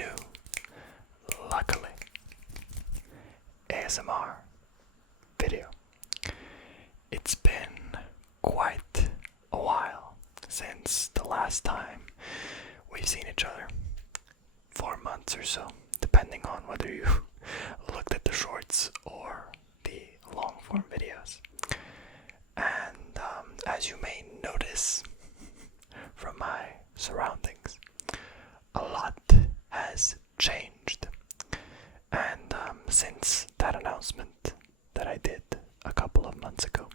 new, luckily, ASMR video. It's been quite a while since the last time we've seen each other. 4 months or so, depending on whether you looked at the shorts or the long form videos. And as you may notice from my surroundings, a lot has changed. And since that announcement that I did a couple of months ago,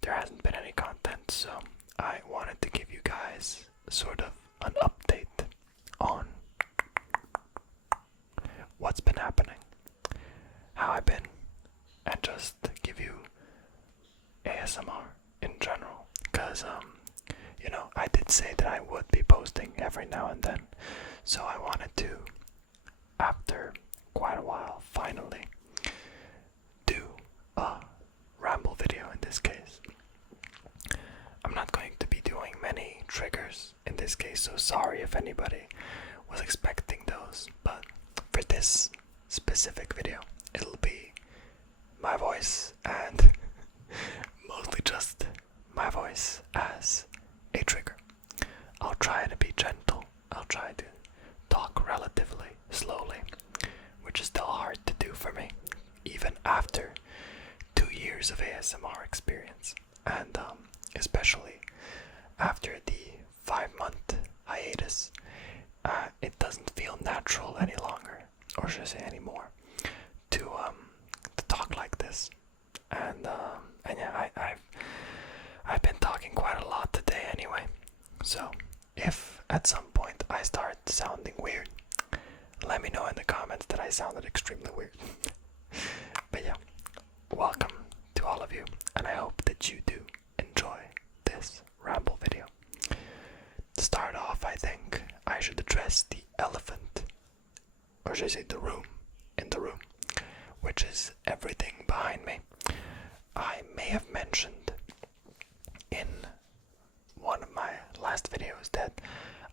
there hasn't been any content, so I wanted to give you guys sort of an update on what's been happening, how I've been, and just give you ASMR in general, because I did say that I would be posting every now and then, so I wanted to, after quite a while, finally do a ramble video in this case. I'm not going to be doing many triggers in this case, so sorry if anybody was expecting those, but for this specific video, it'll be my voice and mostly just my voice as a trigger. I'll try to be gentle. I'll try to talk relatively slowly, which is still hard to do for me, even after 2 years of ASMR experience, and especially after the 5-month hiatus. It doesn't feel natural any longer, or should I say anymore, to talk like this. And yeah, I've been talking quite a lot today anyway. So if at some point I start sounding weird, let me know in the comments that I sounded extremely weird. But yeah, welcome to all of you, and I hope that you do enjoy this ramble video. To start off, I think I should address the elephant, or should I say the room, in the room, which is everything behind me. I may have mentioned in one of my last videos that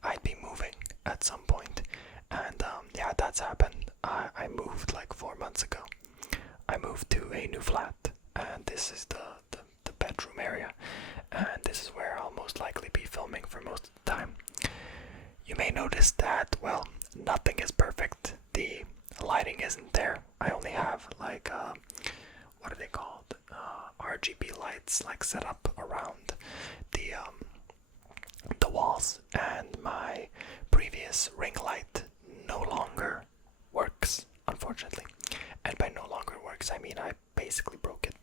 I'd be moving at some point, and yeah, that's happened. I moved like 4 months ago. I moved to a new flat, and this is the bedroom area, and this is where I'll most likely be filming for most of the time. You may notice that, well, nothing is perfect. The lighting isn't there. I only have like what are they called? RGB lights like set up around the walls, and my previous ring light no longer works, unfortunately. And by no longer works, I mean I basically broke it.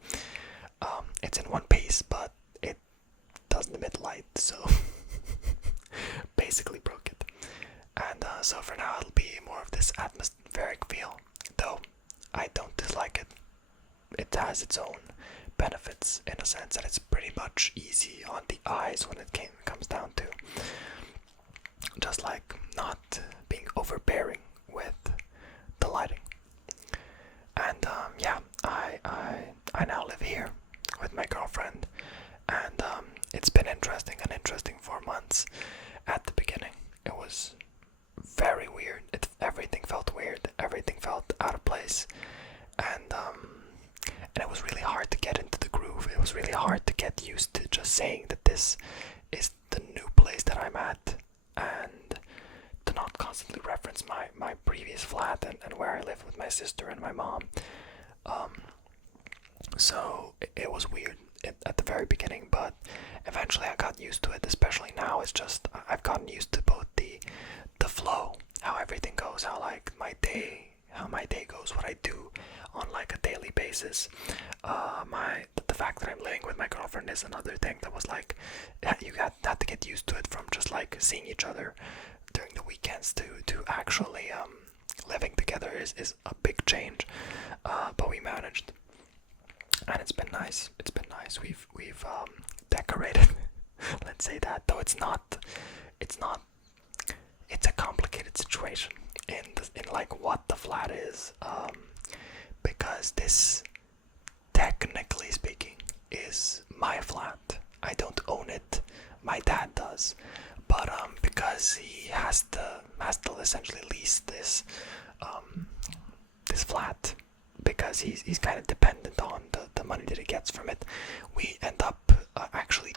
It's in one piece, but it doesn't emit light, so basically broke it. And so for now it'll be more of this atmospheric feel, though I don't dislike it. It has its own benefits in a sense, and it's pretty much easy on the eyes when it comes down to just like not being overbearing with the lighting. And yeah, I now live here with my girlfriend, and it's been an interesting 4 months. At the beginning, it was very weird. Everything felt weird. Everything felt out of place, and it was really hard to get into the groove. It was really hard to get used to just saying that this is the new place that I'm at, and to not constantly reference my previous flat and where I live with my sister and my mom. So it was weird at the very beginning, but eventually I got used to it. Especially now, it's just I've gotten used to both the flow, how everything goes, how my day goes, what I do on like a daily basis. The fact that I'm living with my girlfriend is another thing that was like you had to get used to it, from just like seeing each other during the weekends to actually living together is a big change. But we managed, and it's been nice. It's been nice. We've decorated. Let's say that, though it's not. It's a complicated situation in like what the flat is, because this, technically speaking, is my flat. I don't own it. My dad does, but because he has to essentially lease this flat, because he's kind of dependent on the money that he gets from it, we end up actually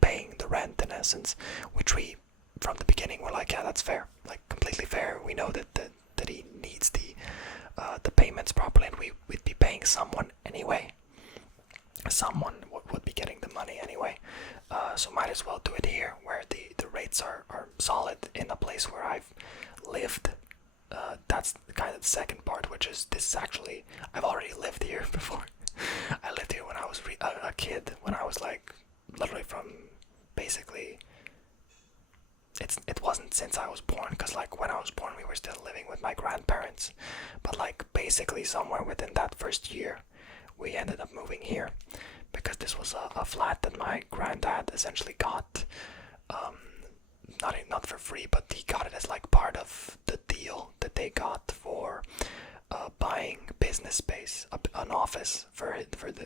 paying the rent in essence, which we from the beginning were like, yeah, that's fair, like completely fair. We know that he needs the payments properly, and we'd be paying someone anyway. Someone would be getting the money anyway, so might as well do it here, where the rates are solid in a place where I've lived. That's kind of the second part, which is this is actually, I've already lived here before. I lived here when I was a kid, when I was like literally from basically, it wasn't since I was born, because like when I was born we were still living with my grandparents, but like basically somewhere within that first year we ended up moving here, because this was a flat that my granddad essentially got, not for free, but he got it as like part of the deal that they got for buying business space, an office for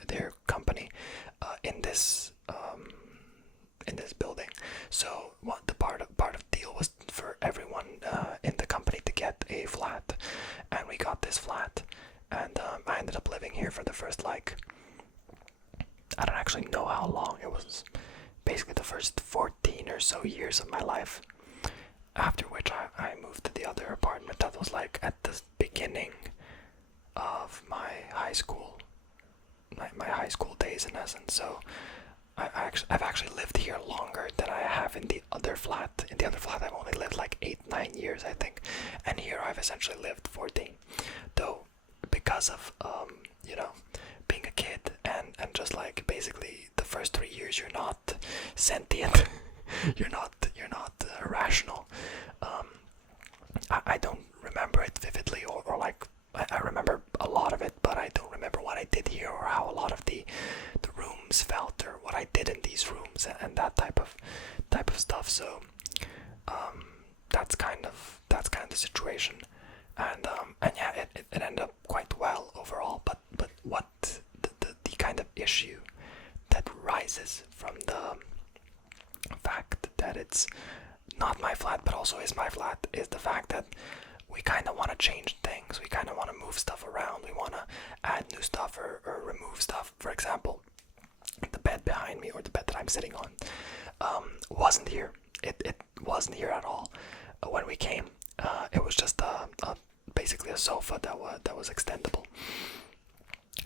their company in this building. So what the part of deal was for everyone in the company to get a flat, and we got this flat, and I ended up living here for the first, like, I don't actually know how long. It was basically the first 14 or so years of my life, after which I moved to the other apartment that was like at the beginning of my high school, my high school days in essence. So I've actually lived here longer than I have in the other flat. In the other flat I've only lived like 8-9 years, I think, and here I've essentially lived 14, though because of you know, being a kid and just like basically the first 3 years you're not sentient. you're not rational. I don't remember it vividly, or like I remember a lot of it, but I don't remember what I did here, or how a lot of the rooms felt, or what I did in these rooms, and that type of stuff. So that's kind of the situation, and yeah, it ended up quite well overall. But what the kind of issue that rises from the fact that it's not my flat but also is my flat is the fact that we kind of want to change things. We kind of want to move stuff around. We want to add new stuff, or remove stuff. For example, the bed behind me, or the bed that I'm sitting on, wasn't here. It wasn't here at all when we came. It was just basically a sofa that was extendable,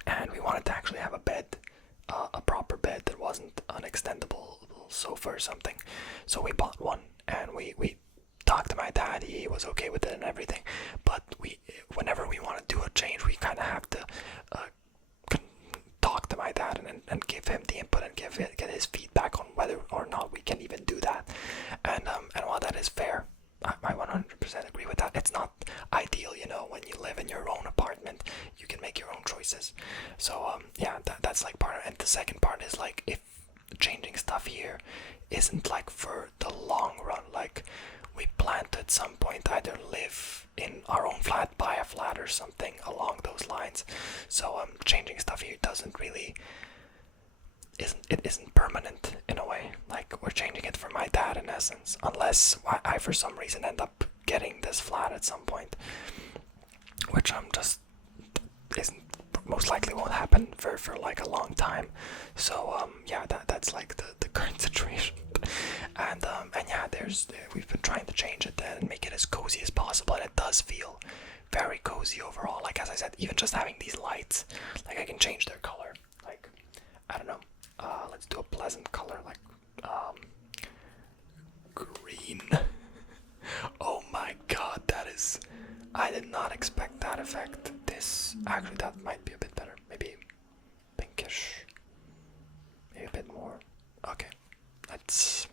and we wanted to actually have a bed, a proper bed that wasn't an extendable sofa or something. So we bought one, and we talked to my dad. He was okay with it and everything, but whenever we want to do a change, we kind of have to talk to my dad and give him the input and get his feedback on whether or not we can even do that. And while that is fair, I 100% agree with that. It's not ideal, you know, when you live in your own apartment, you can make your own choices. So yeah, that's like part of it. And the second part is like, if changing stuff here isn't like for the long run, like we plan to at some point either live in our own flat, buy a flat or something along those lines. So changing stuff here isn't permanent in a way. Like, we're changing it for my dad in essence, unless I for some reason end up getting this flat at some point, which isn't most likely won't happen for like a long time. So yeah, that's like the current situation. And yeah, we've been trying to change it and make it as cozy as possible, and it does feel very cozy overall. Like, as I said, even just having these lights, like I can change their color. Like, I don't know, let's do a pleasant color, like green. Oh my god, I did not expect that effect. Actually, that might be a bit better. Maybe pinkish, maybe a bit more. Okay, let's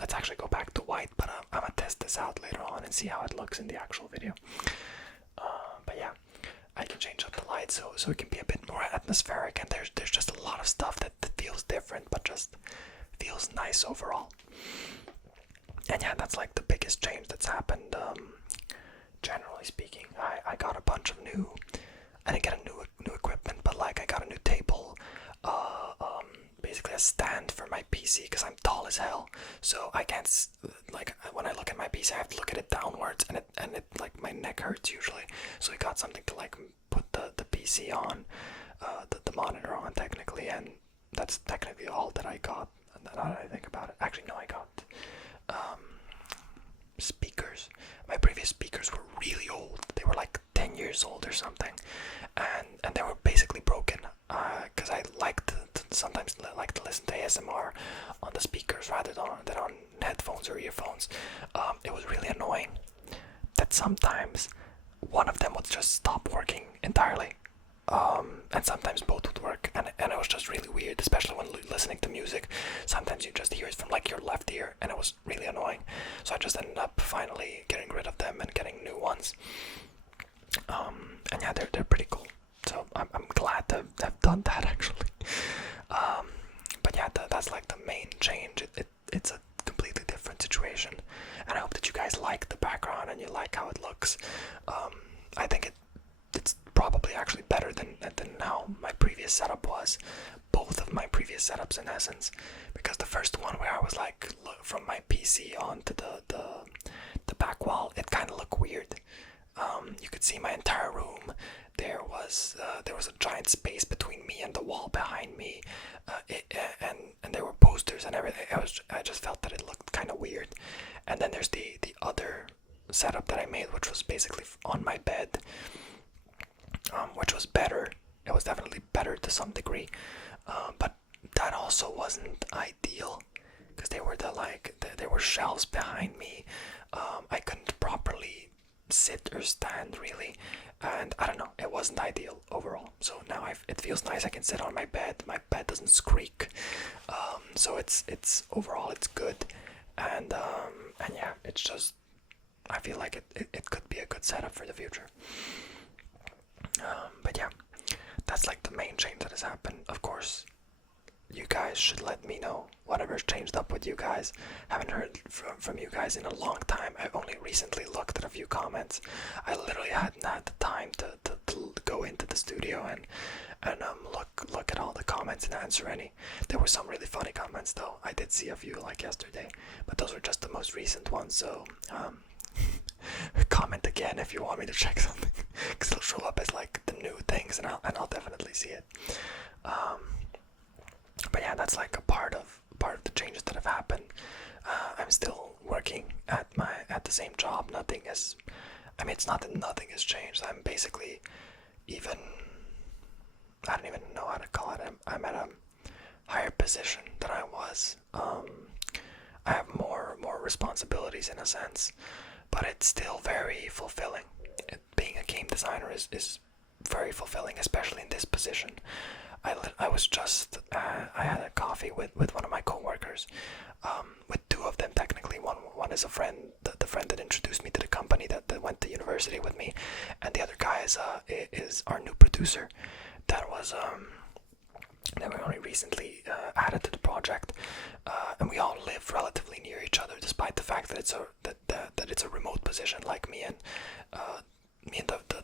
actually go back to white, but I'm gonna test this out later on and see how it looks in the actual video. But yeah, I can change up the light so it can be a bit more atmospheric, and there's just a lot of stuff that feels different, but just feels nice overall. And yeah, that's like the biggest change that's happened. Generally speaking, I got a bunch of new. I didn't get a new equipment, but like I got a new table, basically a stand for my PC, because I'm tall as hell, so I can't. like when I look at my PC, I have to look at it downwards, and it like my neck hurts usually. So we got something to like put the PC on, the monitor on technically, and that's technically all that I got. Now that I think about it, actually no, I got speakers. My previous speakers were really old. They were like 10 years old or something, and they were basically broken. Because I sometimes like to listen to ASMR on the speakers rather than on headphones or earphones. It was really annoying that sometimes one of them would just stop working entirely. And sometimes both would work, and it was just really weird, especially when listening to music. Sometimes you just hear it from like your left ear, and it was really annoying. So I just ended up finally getting rid of them and getting new ones. And yeah, they're pretty cool. So I'm glad to have done that actually. But yeah, that's like the main change. It's a completely different situation, and I hope that you guys like the background and you like how it looks. I think it's probably actually better than how my previous setup was. Both of my previous setups, in essence, because the first one where I was like from my PC onto the back wall, it kind of looked weird. You could see my entire room. There was a giant space between me and the wall behind me, and there were posters and everything. I just felt that it looked kind of weird. And then there's the other setup that I made, which was basically on my bed, which was better. It was definitely better to some degree, but that also wasn't ideal because there were shelves behind me. I couldn't properly sit or stand really, and I don't know, it wasn't ideal overall. So now it feels nice. I can sit on my bed. My bed doesn't squeak, so it's overall it's good, and yeah, it's just I feel like it could be a good setup for the future. But yeah, that's like the main change that has happened. Of course, you guys should let me know whatever's changed up with you guys. Haven't heard from you guys in a long time. I've only recently looked at a few comments. I literally hadn't had the time to go into the studio and look at all the comments and answer any. There were some really funny comments though. I did see a few like yesterday, but those were just the most recent ones. So comment again if you want me to check something, because it'll show up as like the new things, and I'll definitely see it. But yeah, that's like a part of the changes that have happened. I'm still working at the same job. Nothing is. I mean, it's not that nothing has changed. I'm basically I don't even know how to call it. I'm at a higher position than I was. I have more responsibilities in a sense, but it's still very fulfilling. Being a game designer is very fulfilling, especially in this position. I was just I had a coffee with one of my coworkers, with two of them technically. One is a friend, the friend that introduced me to the company that went to university with me, and the other guy is our new producer. That was that we only recently added to the project, and we all live relatively near each other, despite the fact that it's a remote position. Like me and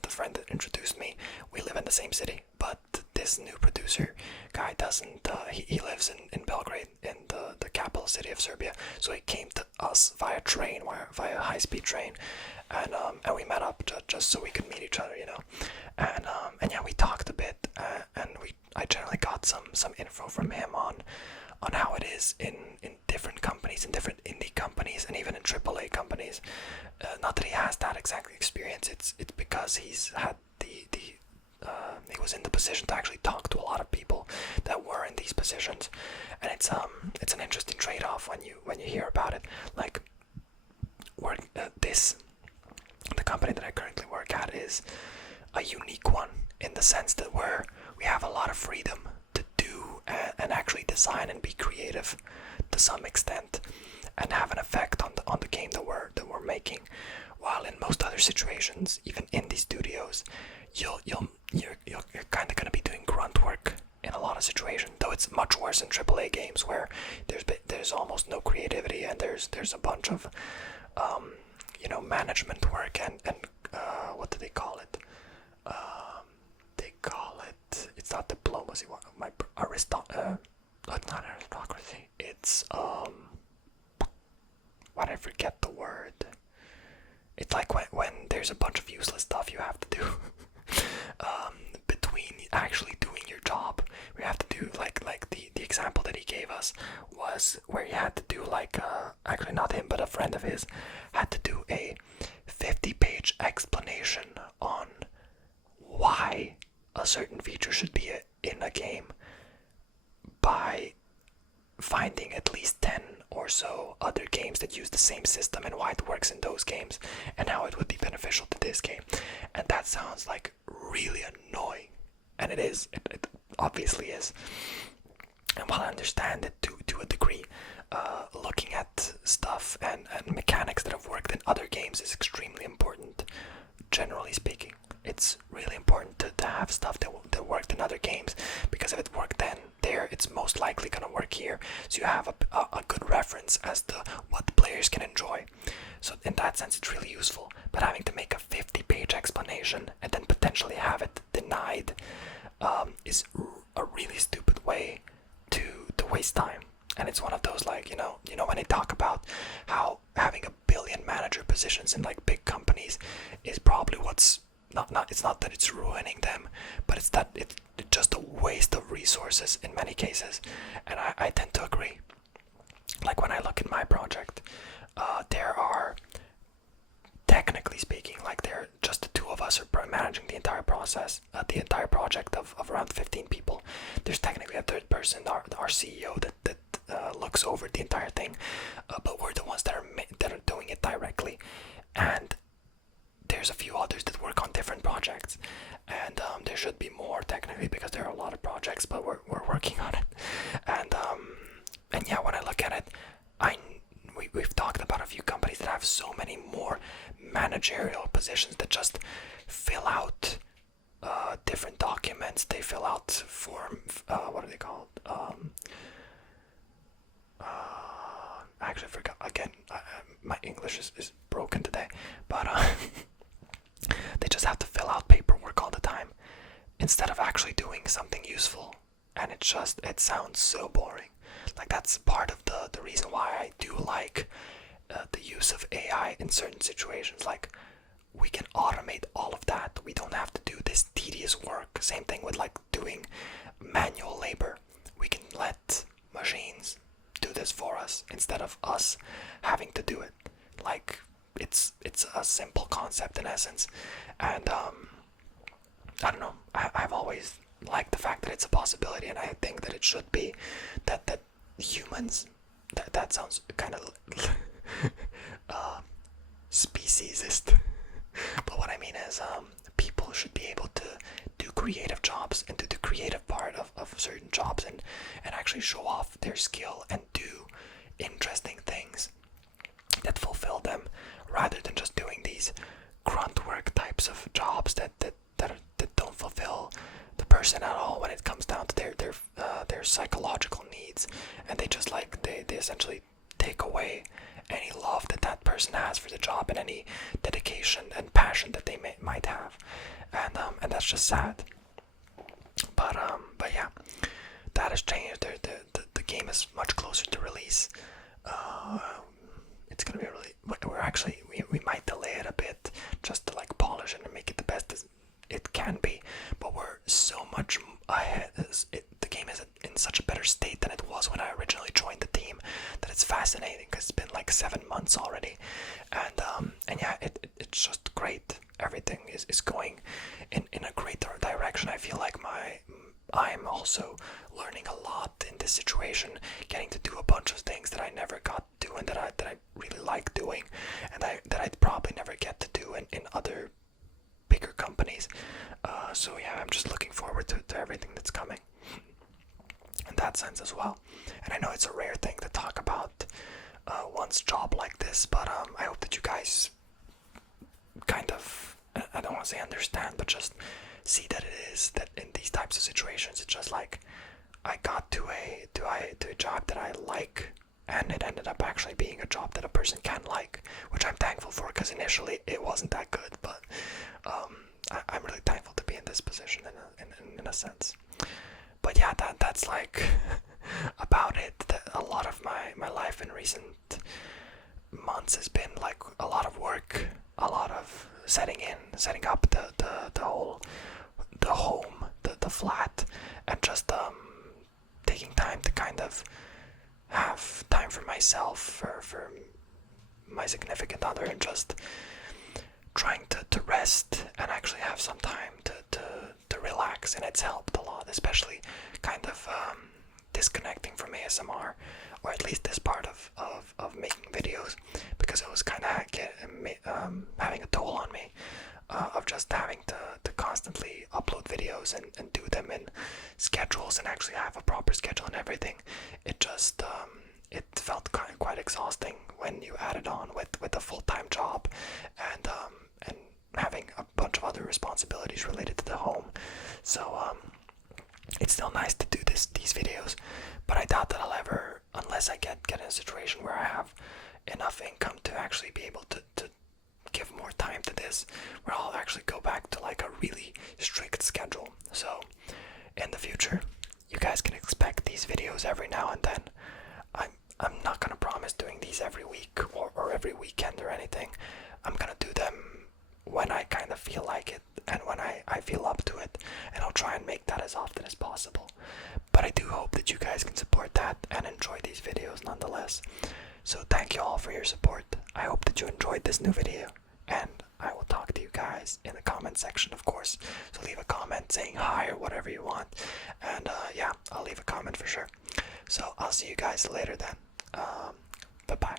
the friend that introduced me, we live in the same city. But this new producer guy doesn't. He lives in Belgrade, in the capital city of Serbia. So he came to us via train, via high-speed train, and we met up just so we could meet each other, you know. And yeah, we talked a bit, and I generally got some info from him on how it is in different companies, in different indie companies, and even in AAA companies. Not that he has that exact experience. It's because he's had he was in the position to actually talk to a lot of people that were in these positions, and it's an interesting trade-off when you hear about it. Like, the company that I currently work at is a unique one in the sense that we have a lot of freedom to do and actually design and be creative to some extent, and have an effect on the game that we're making. While in most other situations, even indie studios, you're kind of gonna be doing grunt work in a lot of situations. Though it's much worse in AAA games where there's almost no creativity, and there's a bunch of management work and what do they call it? They call it, it's not diplomacy. It's not aristocracy. It's what I forget. there's a bunch of useless stuff you have to do. Between actually doing your job, we have to do like the example that he gave us was where he had to do like actually not him but a friend of his had to do a 50-page explanation on why a certain feature should be in a game by finding at least 10 or so other games that use the same system and why it works in those games and how it would be beneficial to this game. And that sounds like really annoying, and it is. It obviously is. And while I understand it to a degree, looking at stuff and mechanics that have worked in other games is extremely important. Generally speaking, it's really important to have stuff that worked in other games, because if it worked then there, it's most likely going to work here. So you have a good reference as to what the players can enjoy. So in that sense, it's really useful. But having to make a 50-page explanation and then potentially have it denied is a really stupid way to waste time. And it's one of those, like, you know when they talk about how having a billion manager positions in like big companies is probably what's not it's not that it's ruining them, but it's that it's just a waste of resources in many cases. And I tend to agree. Like when I look at my project, there are, technically speaking, like there just the two of us are managing the entire process, the entire project of around 15 people. There's technically a third person, our CEO, that looks over the entire thing, but we're the ones that are doing it directly. And there's a few others that work on different projects, and there should be more technically because there are a lot of projects, but we're working on it. And yeah, when I look at it, we've talked about a few companies that have so many more managerial positions that just fill out different documents. They fill out form, what are they called? I actually forgot again. My English is broken today, but they just have to fill out paperwork all the time instead of actually doing something useful. And it sounds so boring. Like that's part of the reason why I do like the use of AI in certain situations. Like we can automate all of that. We don't have to do this tedious work. Same thing with like doing manual labor. We can let machines do this for us instead of us having to do it. Like it's a simple concept in essence. And I don't know, I've always liked the fact that it's a possibility, and I think that it should be that humans, that sounds kind of speciesist, but what I mean is people should be able to do creative jobs and do the creative part of certain jobs and actually show off their skill and do interesting things that fulfill them, rather than just doing these grunt work types of jobs that don't fulfill the person at all when it comes down to their psychological needs. And they just like they essentially take away any love that person has for the job and any dedication and passion that they might have. And that's just sad. But yeah, that has changed. The game is much closer to release. It's gonna be we might delay it a bit just to like polish it and make it the best as it can be, but we're so much ahead. The game is in such a better state than it was when I originally joined the team that it's fascinating, because it's been like 7 months already. And yeah, it's just great. Everything is going in a great direction. I feel like I'm also learning a lot in this situation, getting to do a bunch of things that I never got to do and that I really like doing, and that I'd probably never get to do in other bigger companies. So yeah, I'm just looking forward to everything that's coming in that sense as well. And I know it's a rare thing to talk about one's job like this, but I hope that you guys kind of, I don't want to say understand, but just see that it is that in these types of situations, it's just like I got to a job that I like, and it ended up actually being a job that a person can like, which I'm thankful for, because initially it wasn't that good, but I'm really thankful to be in this position in a sense. But yeah, that's like about it. A lot of my life in recent months has been like a lot of work, a lot of setting up the home, the flat, and just taking time to kind of have time for myself, for my significant other, and just trying to rest and actually have some time to relax. And it's helped a lot, especially kind of disconnecting from ASMR, or at least this part of making videos, because it was kind of having a toll on me, of just having to constantly upload videos and do them in schedules and actually have a proper schedule and everything. It just it felt quite exhausting when you add it on with a full-time job and having a bunch of other responsibilities related to the home. So it's still nice to do these videos, but I doubt that I'll ever, unless I get in a situation where I have enough income to actually be able to give more time to this, where I'll actually go back to like a really strict schedule. So in the future, you guys can expect these videos every now and then. I'm not gonna promise doing these every week or every weekend or anything. I'm gonna do them when I kind of feel like it and when I feel up to it, and I'll try and make that as often as possible. But I do hope that you guys can support that and enjoy these videos nonetheless. So thank you all for your support. I hope that you enjoyed this new video, and I will talk to you guys in the comment section, of course. So leave a comment saying hi or whatever you want, and yeah, I'll leave a comment for sure. So I'll see you guys later then. Bye bye.